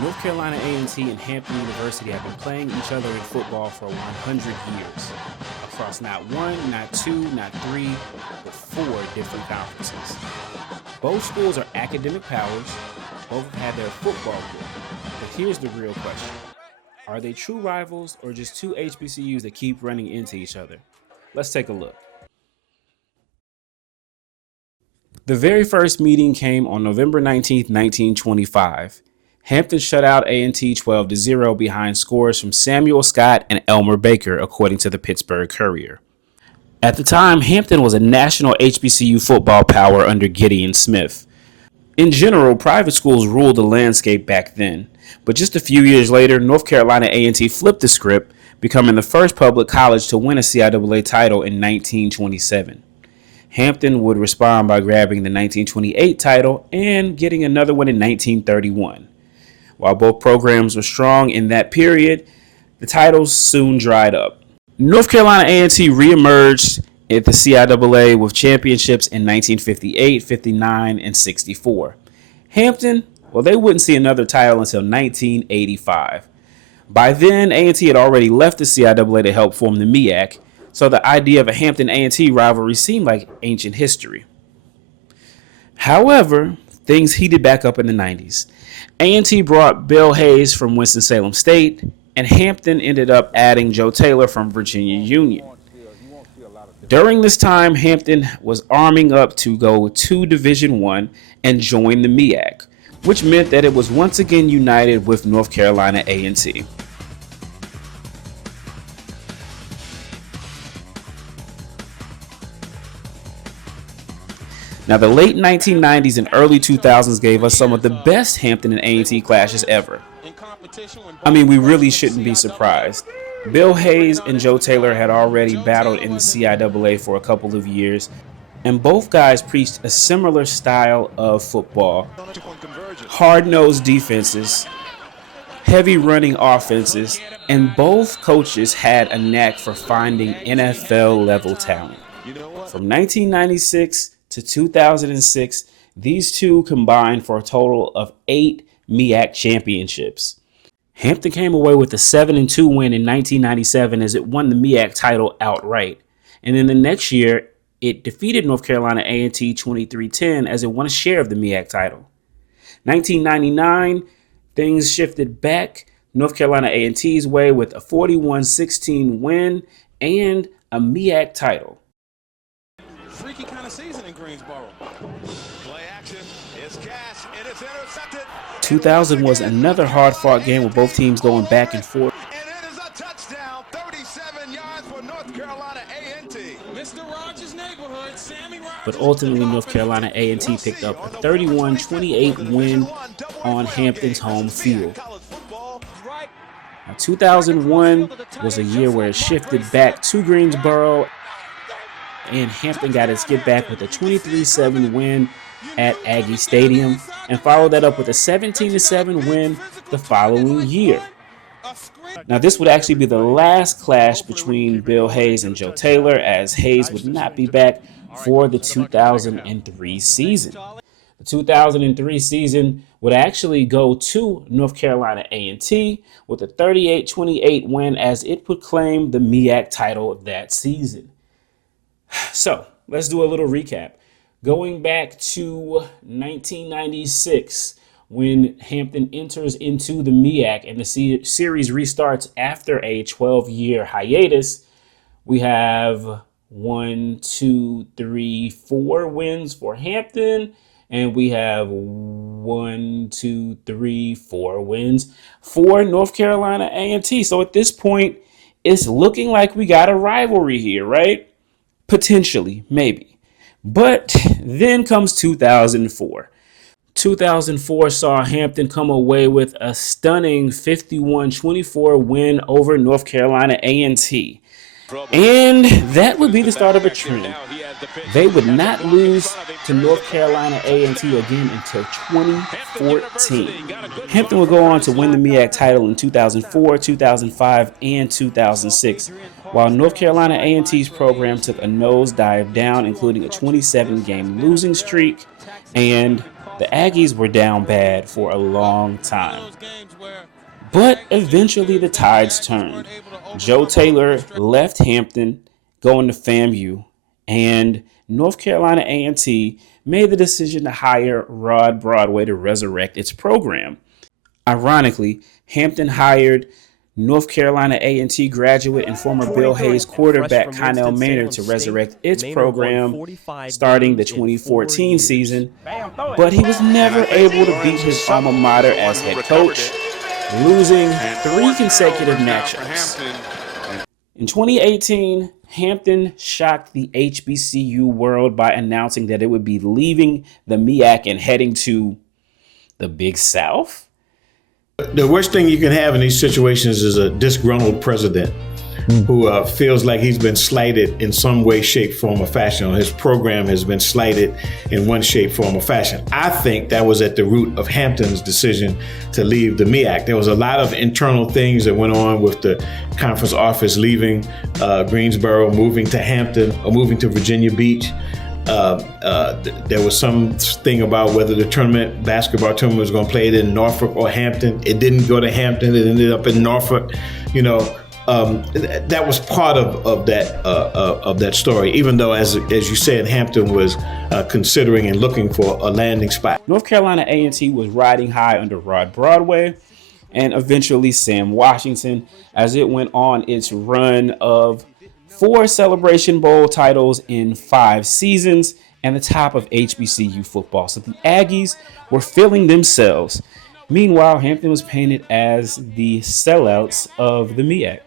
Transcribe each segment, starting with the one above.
North Carolina A&T and Hampton University have been playing each other in football for 100 years, across not one, not two, not three, but 4 different conferences. Both schools are academic powers, both have had their football good, but here's the real question. Are they true rivals or just 2 HBCUs that keep running into each other? Let's take a look. The very first meeting came on November 19th, 1925. Hampton shut out A&T 12-0 behind scores from Samuel Scott and Elmer Baker, according to the Pittsburgh Courier. At the time, Hampton was a national HBCU football power under Gideon Smith. In general, private schools ruled the landscape back then, but just a few years later, North Carolina A&T flipped the script, becoming the first public college to win a CIAA title in 1927. Hampton would respond by grabbing the 1928 title and getting another one in 1931. While both programs were strong in that period, the titles soon dried up. North Carolina A&T reemerged at the CIAA with championships in 1958, 59, and 64. Hampton, well, they wouldn't see another title until 1985. By then, A&T had already left the CIAA to help form the MEAC, so the idea of a Hampton A&T rivalry seemed like ancient history. However, things heated back up in the 90s. A&T brought Bill Hayes from Winston-Salem State, and Hampton ended up adding Joe Taylor from Virginia Union. During this time, Hampton was arming up to go to Division I and join the MEAC, which meant that it was once again united with North Carolina A&T. Now, the late 1990s and early 2000s gave us some of the best Hampton and A&T clashes ever. I mean, we really shouldn't be surprised. Bill Hayes and Joe Taylor had already battled in the CIAA for a couple of years, and both guys preached a similar style of football. Hard-nosed defenses, heavy running offenses, and both coaches had a knack for finding NFL-level talent. From 1996 to 2006, these two combined for a total of 8 MEAC championships. Hampton came away with a 7-2 win in 1997 as it won the MEAC title outright. And then the next year, it defeated North Carolina A&T 23-10 as it won a share of the MEAC title. 1999, things shifted back North Carolina A&T's way with a 41-16 win and a MEAC title. Freaky kind of season in Greensboro. Play action is Cash and it's intercepted. 2000 was another hard-fought game with both teams going back and forth. And it is a touchdown, 37 yards for North Carolina A&T. Mr. Rogers' neighborhood, Sammy Rogers. But ultimately, North Carolina A&T picked up a 31-28 win on Hampton's home field. Now, 2001 was a year where it shifted back to Greensboro, and Hampton got its get back with a 23-7 win at Aggie Stadium and followed that up with a 17-7 win the following year. Now, this would actually be the last clash between Bill Hayes and Joe Taylor, as Hayes would not be back for the 2003 season. The 2003 season would actually go to North Carolina A&T with a 38-28 win as it would claim the MEAC title that season. So let's do a little recap. Going back to 1996, when Hampton enters into the MEAC and the series restarts after a 12-year hiatus, we have 4 wins for Hampton, and we have 4 wins for North Carolina A&T. So at this point, it's looking like we got a rivalry here, right? Potentially, maybe. But then comes 2004. 2004 saw Hampton come away with a stunning 51-24 win over North Carolina A&T. And that would be the start of a trend. They would not lose to North Carolina A&T again until 2014. Hampton would go on to win the MEAC title in 2004, 2005, and 2006, while North Carolina A&T's program took a nosedive down, including a 27-game losing streak and The Aggies were down bad for a long time. But eventually the tides turned. Joe Taylor left Hampton, going to FAMU, and North Carolina A&T made the decision to hire Rod Broadway to resurrect its program. Ironically, Hampton hired North Carolina A&T graduate and former Bill Hayes quarterback Connell Maynard to resurrect its program starting the 2014 season, but he was never able to beat his alma mater as head coach, losing 3 consecutive matchups. In 2018, Hampton shocked the HBCU world by announcing that it would be leaving the MEAC and heading to the Big South. The worst thing you can have in these situations is a disgruntled president who feels like he's been slighted in some way, shape, form, or fashion, or his program has been slighted in one shape, form, or fashion. I think that was at the root of Hampton's decision to leave the MEAC. There was a lot of internal things that went on with the conference office leaving Greensboro, moving to Hampton, or moving to Virginia Beach. There was some thing about whether the basketball tournament was going to play it in Norfolk or Hampton. It didn't go to Hampton. It ended up in Norfolk. That was part of that story, even though, as you said, Hampton was considering and looking for a landing spot. North Carolina A&T was riding high under Rod Broadway and eventually Sam Washington as it went on its run of 4 Celebration Bowl titles in 5 seasons and the top of HBCU football. So the Aggies were feeling themselves. Meanwhile, Hampton was painted as the sellouts of the MEAC.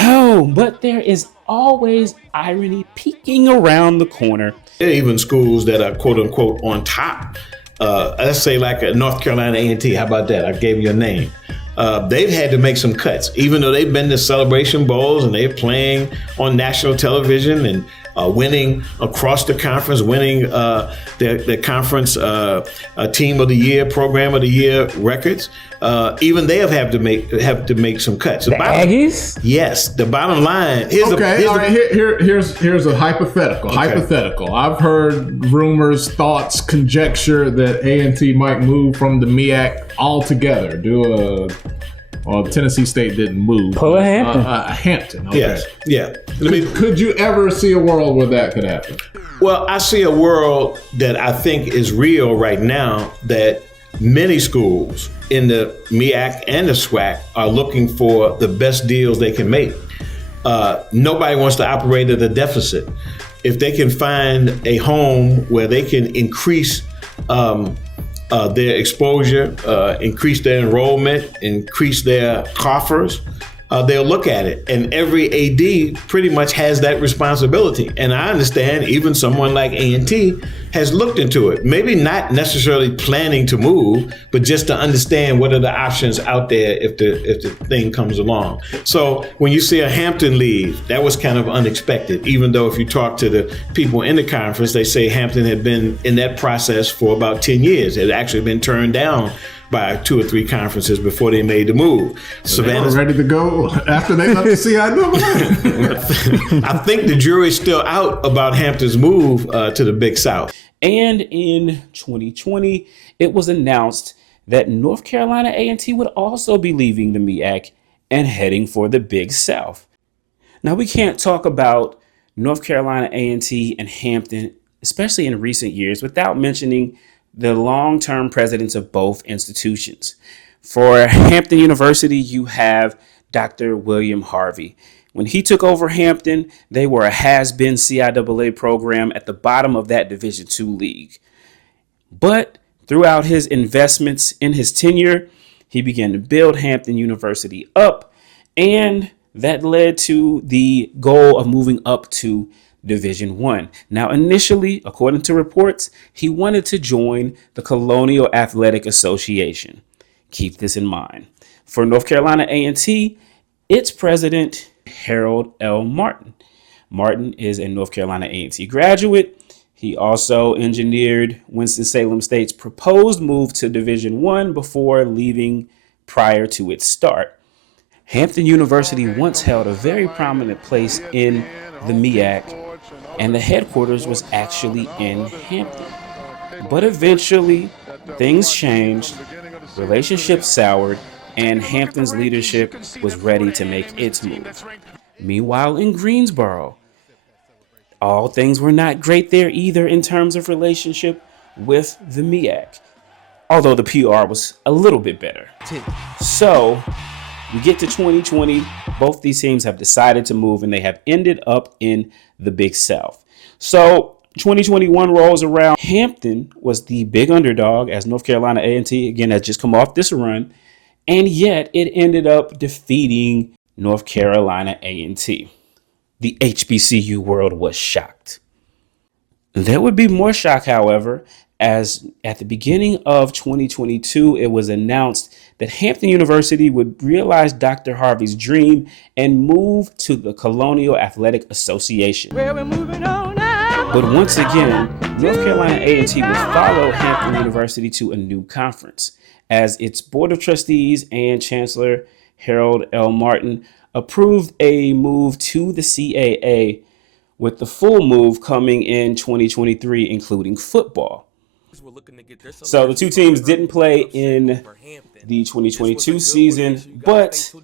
Oh, but there is always irony peeking around the corner. There are even schools that are quote unquote on top. Let's say like a North Carolina A&T. How about that? I gave you a name. They've had to make some cuts, even though they've been to Celebration Bowls and they're playing on national television and winning across the conference, winning the conference team of the year, program of the year records. Even they have to make some cuts. The Aggies? Yes. The bottom line. Here's a hypothetical. Okay. Hypothetical. I've heard rumors, thoughts, conjecture that A&T might move from the MEAC altogether. Tennessee State didn't move. Pull a Hampton. Hampton. Okay. Yes. Yeah. Could you ever see a world where that could happen? Well, I see a world that I think is real right now, that many schools in the MEAC and the SWAC are looking for the best deals they can make. Nobody wants to operate at a deficit. If they can find a home where they can increase their exposure, increase their enrollment, increase their coffers, they'll look at it. And every AD pretty much has that responsibility. And I understand even someone like A&T has looked into it. Maybe not necessarily planning to move, but just to understand what are the options out there if the thing comes along. So when you see a Hampton leave, that was kind of unexpected, even though if you talk to the people in the conference, they say Hampton had been in that process for about 10 years. It had actually been turned down by 2 or 3 conferences before they made the move. Savannah's ready to go after they left the CIW. I think the jury's still out about Hampton's move to the Big South. And in 2020, it was announced that North Carolina A&T would also be leaving the MEAC and heading for the Big South. Now, we can't talk about North Carolina A&T and Hampton, especially in recent years, without mentioning the long-term presidents of both institutions. For Hampton University, you have Dr. William Harvey. When he took over Hampton, they were a has-been CIAA program at the bottom of that Division II league. But throughout his investments in his tenure, he began to build Hampton University up, and that led to the goal of moving up to Division I. Now, initially, according to reports, he wanted to join the Colonial Athletic Association. Keep this in mind. For North Carolina A&T, its president, Harold L. Martin. Martin is a North Carolina A&T graduate. He also engineered Winston-Salem State's proposed move to Division I before leaving prior to its start. Hampton University once held a very prominent place in the MEAC, and the headquarters was actually in Hampton. But eventually, things changed, relationships soured, and Hampton's leadership was ready to make its move. Meanwhile, in Greensboro, all things were not great there either in terms of relationship with the MEAC, although the PR was a little bit better. So we get to 2020, both these teams have decided to move and they have ended up in the Big South. So 2021 rolls around. Hampton was the big underdog as North Carolina A&T, again, had just come off this run, and yet it ended up defeating North Carolina A&T. The HBCU world was shocked. There would be more shock, however, as at the beginning of 2022, it was announced that Hampton University would realize Dr. Harvey's dream and move to the Colonial Athletic Association. Well, we're moving on now. But once again, North Carolina A&T would follow Hampton University to a new conference, as its Board of Trustees and Chancellor Harold L. Martin approved a move to the CAA, with the full move coming in 2023, including football. So the two teams didn't play in the 2022 season, but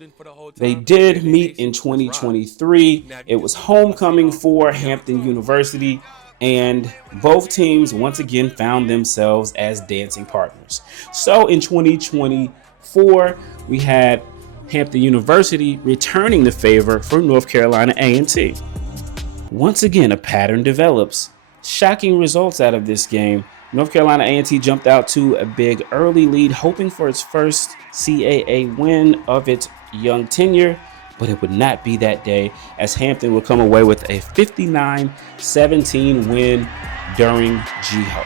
they did meet in 2023. It was homecoming for Hampton University, and both teams once again found themselves as dancing partners. So in 2024, we had Hampton University returning the favor for North Carolina A&T. Once again, a pattern develops. Shocking results out of this game. North Carolina A&T jumped out to a big early lead, hoping for its first CAA win of its young tenure, but it would not be that day, as Hampton would come away with a 59-17 win during GHO.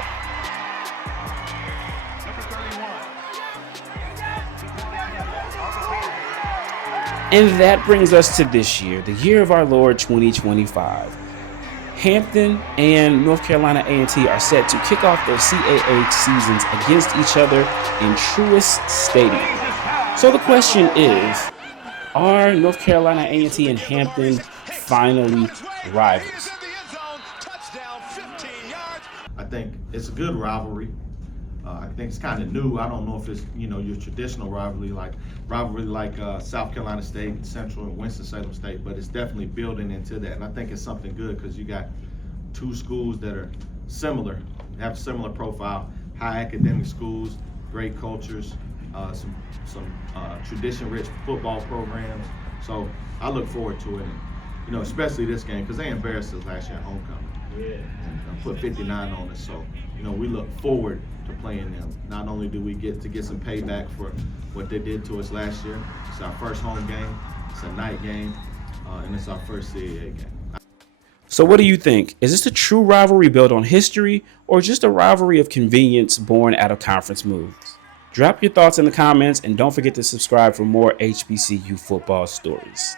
And that brings us to this year, the year of our Lord 2025. Hampton and North Carolina A&T are set to kick off their CAA seasons against each other in Truist Stadium. So the question is, are North Carolina A&T and Hampton finally rivals? I think it's a good rivalry. I think it's kind of new. I don't know if it's your traditional rivalry like South Carolina State, Central, and Winston-Salem State, but it's definitely building into that. And I think it's something good because you got two schools that are similar, have a similar profile, high academic schools, great cultures, some tradition-rich football programs. So I look forward to it, and, especially this game because they embarrassed us last year at homecoming. And put 59 on us. So we look forward to playing them. Not only do we get some payback for what they did to us last year, it's our first home game, it's a night game, and it's our first CAA game. So what do you think? Is this a true rivalry built on history, or just a rivalry of convenience born out of conference moves? Drop your thoughts in the comments, and don't forget to subscribe for more HBCU football stories.